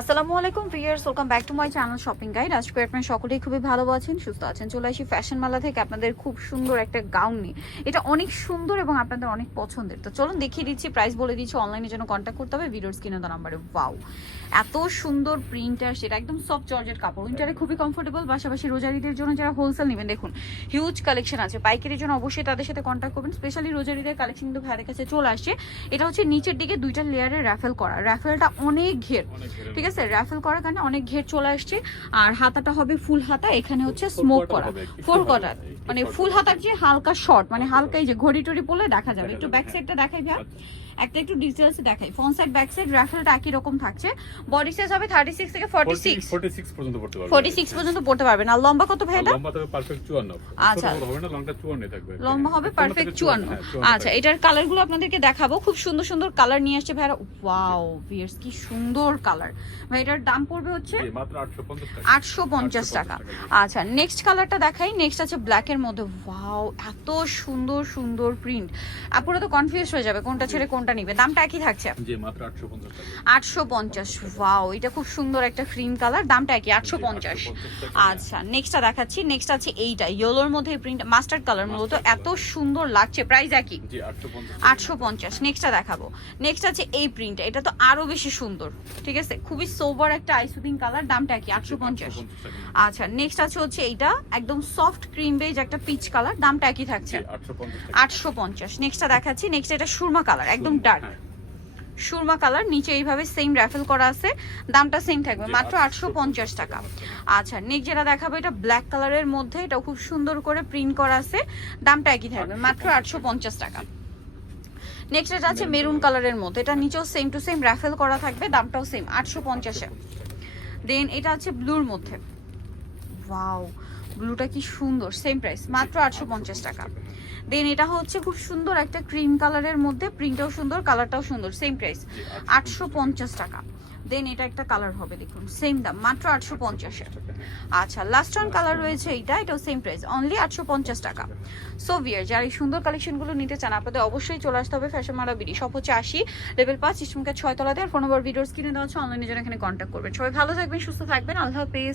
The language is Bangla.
আসসালামু আলাইকুম viewers, welcome back to my channel shopping guide. আজকে আপনারা সকলেই খুবই ভালো আছেন, সুস্থ আছেন। চলে আসি ফ্যাশন মেলা থেকে আপনাদের খুব সুন্দর একটা গাউন নিয়ে। এটা অনেক সুন্দর এবং আপনাদের অনেক পছন্দের। তো চলুন দেখিয়ে দিচ্ছি, প্রাইস বলে দিচ্ছি, অনলাইনের জন্য কন্ট্যাক্ট করতে হবে ভিডিওর স্ক্রিনে দেওয়া নাম্বারে। ওয়াও, এত সুন্দর প্রিন্টার, সেটা একদম সফট জর্জেট কাপড়, উইন্টারে খুবই কমফোর্টেবল। পাশাপাশি রোজারিদের জন্য যারা হোলসেল নেবেন, দেখুন হিউজ কালেকশন আছে। পাইকারির জন্য অবশ্যই তাদের সাথে কন্ট্যাক্ট করবেন। স্পেশালি রোজারিদের কালেকশন কিন্তু ভাইয়ের কাছে চলে আসছে। এটা হচ্ছে নিচের দিকে দুইটা লেয়ারের র্যাফেল করা, র্যাফেলটা অনেক ঘের, ঠিক আছে, র্যাফেল করার কারণে অনেক ঘের চলে আসছে। আর হাতাটা হবে ফুল হাতা, এখানে হচ্ছে স্মোক করা, ফোর কটার, মানে ফুল হাতার যে হালকা শর্ট, মানে হালকা এই যে ঘড়ি টড়ি পরলে দেখা যাবে। একটু ব্যাক সাইডটা দেখাই ভাই, একটা একটু ডিটেইলসে দেখাই। ফ্রন্ট সাইড ব্যাক সাইড র্যাফেলটা একই রকম থাকছে। বডি সাইজ হবে 36 থেকে 46 পর্যন্ত পড়তে পারবে, 46 পর্যন্ত পড়তে পারবেন। আর লম্বা কত ভাই এটা? লম্বা তবে পারফেক্ট 54। আচ্ছা, হবে না, লংটা 54 থাকবে, লম্বা হবে পারফেক্ট 54। আচ্ছা, এটার কালারগুলো আপনাদেরকে দেখাবো। খুব সুন্দর সুন্দর কালার নিয়ে আসছে ভাইরা। ওয়াও ভিউয়ার্স, কি সুন্দর কালার। ভাই এটার দাম পড়বে হচ্ছে মাত্র 850 টাকা। 850 টাকা। আচ্ছা, নেক্সট কালারটা দেখাই। নেক্সট আছে ব্ল্যাক এর মধ্যে। ওয়াও, এত সুন্দর সুন্দর প্রিন্ট, আপুরা তো কনফিউজ হয়ে যাবে কোনটা ছেড়ে কোনটা নিবে। দামটা একই থাকছে, জি মাত্র 850 টাকা। 850। ওয়াও, এটা খুব সুন্দর একটা ক্রিম কালার, দামটা একই 850। আচ্ছা, নেক্সটটা দেখাচ্ছি। নেক্সট আছে এইটা ইয়েলোর মধ্যে প্রিন্ট, মাস্টার্ড কালার, মূলত এত সুন্দর লাগছে। প্রাইস একই, জি 850। 850। নেক্সটটা দেখাবো। নেক্সট আছে এই প্রিন্ট, এটা তো আরো বেশি সুন্দর, ঠিক আছে, খুবই সোবার একটা আইসুদিং কালার, দামটা কি 850। আচ্ছা, নেক্সট আছে হচ্ছে এইটা একদম সফট ক্রিম বেজ একটা পিচ কালার, দামটা একই থাকছে 850। নেক্সটটা দেখাচ্ছি। নেক্সট এটা সুরমা কালার, একদম ডার্ক সুরমা কালার, নিচে এইভাবে সেম র্যাফেল করা আছে, দামটা সেম থাকবে মাত্র 850 টাকা। আচ্ছা, নেক্সট যেটা দেখাবো, এটা ব্ল্যাক কালারের মধ্যে, এটা খুব সুন্দর করে প্রিন্ট করা আছে, দামটা একই থাকবে মাত্র 850 টাকা। নেক্সট এটা আছে মেরুন কালারের মধ্যে, এটা নিচেও সেম টু সেম র্যাফেল করা থাকবে, দামটাও সেম 850-এ। দেন এটা আছে ব্লুর মধ্যে। ওয়াও, ব্লুটা কি সুন্দর, সেম প্রাইস মাত্র 850 টাকা। দেন এটা হচ্ছে খুব সুন্দর একটা ক্রিম কালারের মধ্যে, প্রিন্টটাও সুন্দর, কালারটাও সুন্দর, সেম প্রাইস 850 টাকা। দেন এটা একটা কালার হবে, দেখুন সেম দাম মাত্র 850-এ। আচ্ছা, লাস্ট ওয়ান কালার রয়েছে এইটা, এটাও সেম প্রাইস অনলি 850 টাকা। সো ভিয়ার, যারা এই সুন্দর কালেকশনগুলো নিতে চান, আপনাদের অবশ্যই চলে আসতে হবে ফ্যাশন মালা বিডি, সব হচ্ছে 80 লেভেল 5 ইস্টমকা 6 তলাতে। আর ফোন নাম্বার ভিডিওর স্ক্রিনে দেওয়া হচ্ছে, অনলাইনে যারা এখানে কন্ট্যাক্ট করবেন। সবাই ভালো থাকবেন, সুস্থ থাকবেন, আল্লাহ হাফেজ।